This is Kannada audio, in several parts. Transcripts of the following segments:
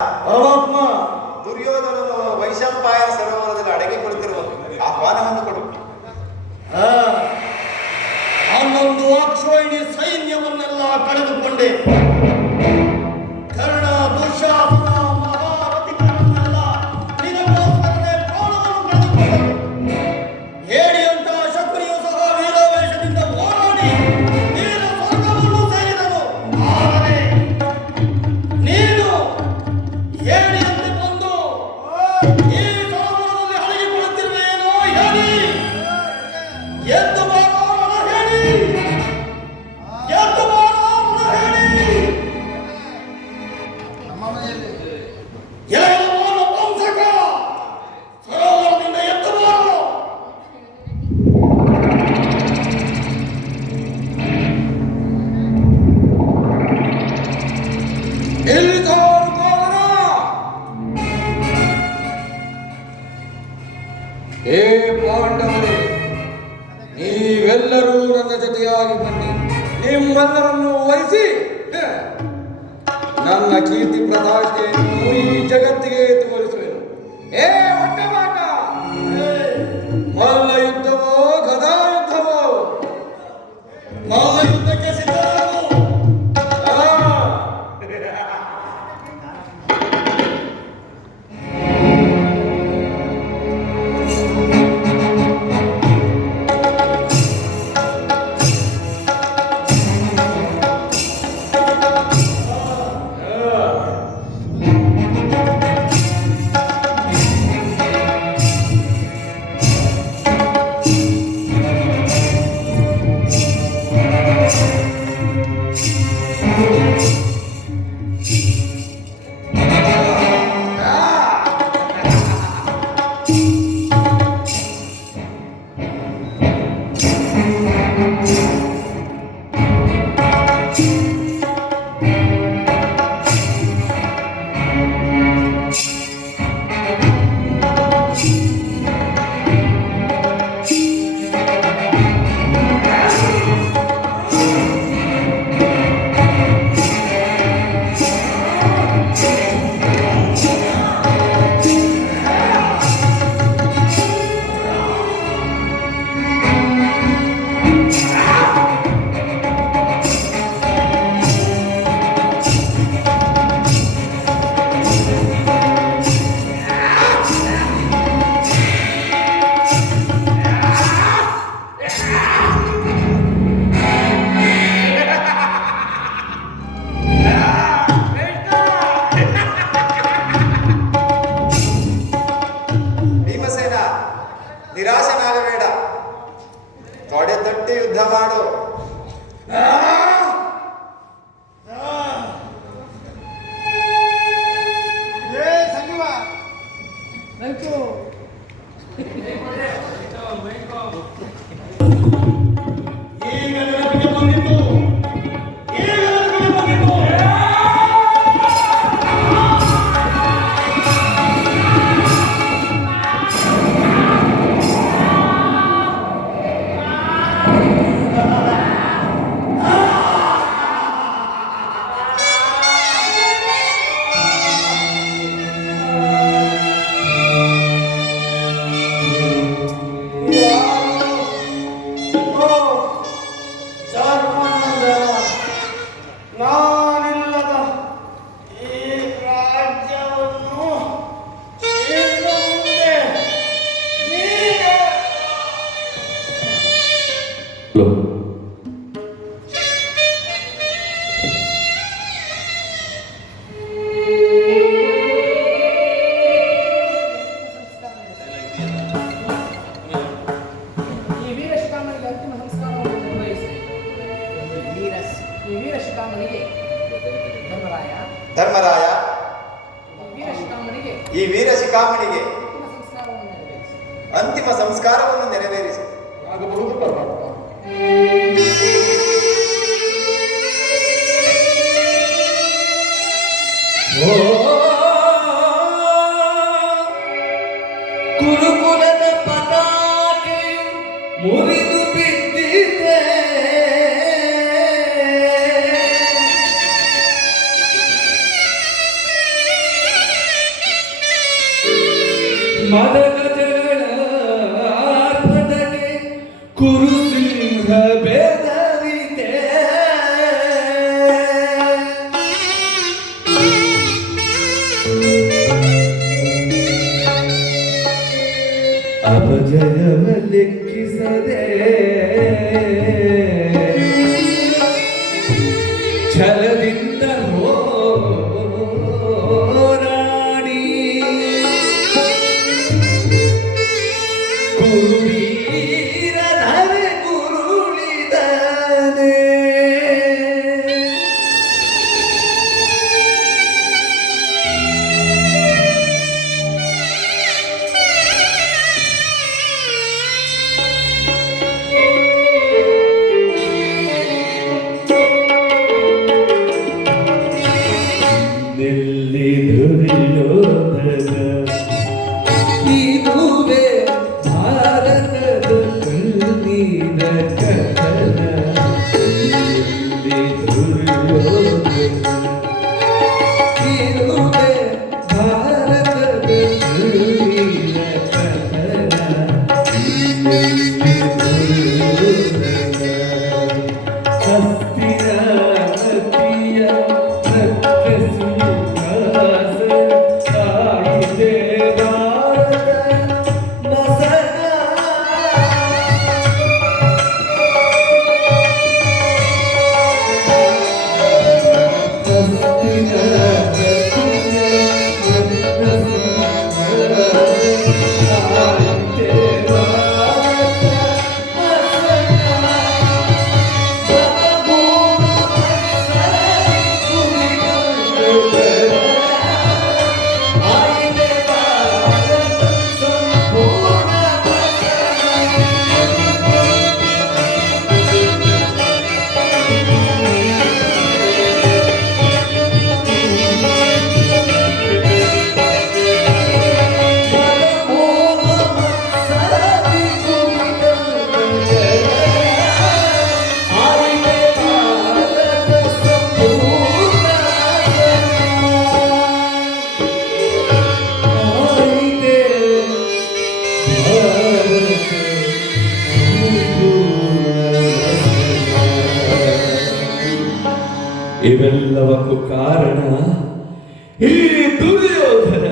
ಪರಮಾತ್ಮ ದುರ್ಯೋಧನನು ವೈಶಂಪಾಯನ ಸರೋವರದಲ್ಲಿ ಅಡಗಿ ಕುಳಿತಿರುವ ಆಹ್ವಾನವನ್ನು ಕೊಡು. 11 ಅಕ್ಷೋಹಿಣಿ ಸೈನ್ಯವನ್ನೆಲ್ಲ ಕಳೆದುಕೊಂಡೆ. ಕರ್ಣ, ದುಶ್ಯಾಸನ, ಮಹಾರಥಿಕರನ್ನೆಲ್ಲ ನಿನಗೋಸ್ಕರವೇ ಪ್ರಾಣವನ್ನು ಕಳೆದುಕೊಂಡರು. ಹೇಡಿಯಂತ ಶಕುನಿಯು ಸಹ ವೀರಾವೇಶದಿಂದ ಹೋರಾಡಿ ನೀನು ಸ್ವರ್ಗವನ್ನು ಸೇರಿದನು. ಆದರೆ ನೀನು ಹೇಡಿಯಂತೆ ಬಂದು ಈ ಸರೋವರದಲ್ಲಿ ಅಡಗಿಕೊಳ್ಳುತ್ತಿರುವೆಯೇನೋ ಹೇಳಿ. ಎದ್ದು ಬಾರೋ ರಣ ಹೇಳಿ, ಎದ್ದು ಬಾರೋ ರಣ ಹೇಳಿ. ಎಲೆಗಳನ್ನು ನಪುಂಸಕ, ಸರೋವರದಿಂದ ಎದ್ದು ಬಾರೋ. ಎಲ್ಲಿದ್ದವರು ಕಾರಣ? ಹೇ ಪಾಂಡವರೇ, ನೀವೆಲ್ಲರೂ ನನ್ನ ಜೊತೆಯಾಗಿ ಬನ್ನಿ. ನಿಮ್ಮೆಲ್ಲರನ್ನು ವಹಿಸಿ ನನ್ನ ಕೀರ್ತಿ ಪ್ರತಾಪತೆಯನ್ನು ಈ ಜಗತ್ತಿಗೆ ತೋರಿಸುವೆನು. ಹೇ ಹೊಟ್ಟೆಮಾಟ, ಮಲ್ಲ ಯುದ್ಧವೋ ಗದಾ ಯುದ್ಧವೋ? ಮಲ್ಲ ಯುದ್ಧಕ್ಕೆ ಸಿದ್ಧರಾಗು. ಭೀಮಸೇನ, ನಿರಾಶನಾಗಬೇಡ. ತೊಡೆ ತಟ್ಟಿ ಯುದ್ಧ ಮಾಡು. ಈಗ ನೆನಪಿಗೆ ಬಂದಿತು, ಈಗ ನೆನಪಿಗೆ ಬಂದಿತು. ನಾನಿಲ್ಲದ ಈ ರಾಜ್ಯವನ್ನು ಇನ್ನು ಮುಂದೆ ನೀವೇ ಈ ವೀರ ಶಿಖಾಮಣಿಗೆ ಅಂತಿಮ ಸಂಸ್ಕಾರವನ್ನು ನಿರ್ವಹಿಸಿ. ಈ ವೀರ ಶಿಖಾಮಣಿಗೆ ಧರ್ಮರಾಯ, ಧರ್ಮರಾಯ, ಈ ವೀರ ಶಿಖಾಮಣಿಗೆ ಈ ವೀರ ಶಿಖಾಮಣಿಗೆ ಅಂತಿಮ ಸಂಸ್ಕಾರವನ್ನು ಅಂತಿಮ ಸಂಸ್ಕಾರವನ್ನು ನೆರವೇರಿಸಿ. ನೆರವೇರಿಸು. ಆಗಬಹುದು ಪರಮಾತ್ಮ. ಕುರುಕುಲದ ಪತಾಕೆಯು ಮುರಿದು ಬಿದ್ದಿದೆ. ಮದಗಜಗಳ ಆರ್ಭಟಕ್ಕೆ ಕುರುಸಿಂಹ ಬೆದರಿತೆ. ಅಪಜಯವ ಲೆಕ್ಕಿಸದೆ ಛಲದಿಂದ ಹೋರಾಡಿ ಕುರುವೀರಧರೆ ಕುರುಳಿದನೆ. ನೆಲ್ಲಿ ದುರ್ಯೋಧನ ಇದುವೇ ಭಾರತದ ಕಣ್ಣೀರ ಕಥನ. ನೆಲ್ಲಿ ದುರ್ಯೋಧನ ಇದುವೇ ಭಾರತದ ಕಣ್ಣೀರ ಕಥನ. ನೆಲ್ಲಿ ದುರ್ಯೋಧನ ಹಸ್ತಿನಾವತಿಯ ಇವೆಲ್ಲವಕ್ಕೂ ಕಾರಣ ಈ ದುರ್ಯೋಧನ.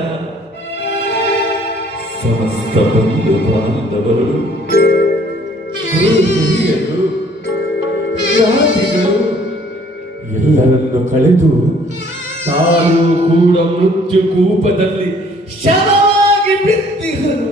ಸಮಸ್ತ ಬಂಧು ಬಾಂಧವರು, ಹಿರಿಯರು, ಜಾತಿಗಳು ಎಲ್ಲರನ್ನು ಕಳೆದು ತಾನು ಕೂಡ ಮೃತ್ಯು ಕೂಪದಲ್ಲಿ ಶವಾಗಿ ಬಿದ್ದಿಹರು.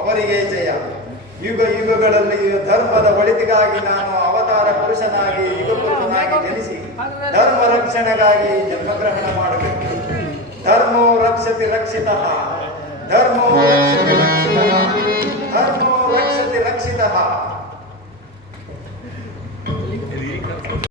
ಅವರಿಗೆ ಜಯ. ಯುಗ ಯುಗಗಳಲ್ಲಿ ಧರ್ಮದ ಒಳಿತಿಗಾಗಿ ನಾನು ಅವತಾರ ಪುರುಷನಾಗಿ ಯುಗ ಪುರುಷನಾಗಿ ಜನಿಸಿ ಧರ್ಮ ರಕ್ಷಣೆಗಾಗಿ ಜನ್ಮಗ್ರಹಣ ಮಾಡಬೇಕು. ಧರ್ಮೋ ರಕ್ಷತಿ ರಕ್ಷಿತಃ, ಧರ್ಮೋ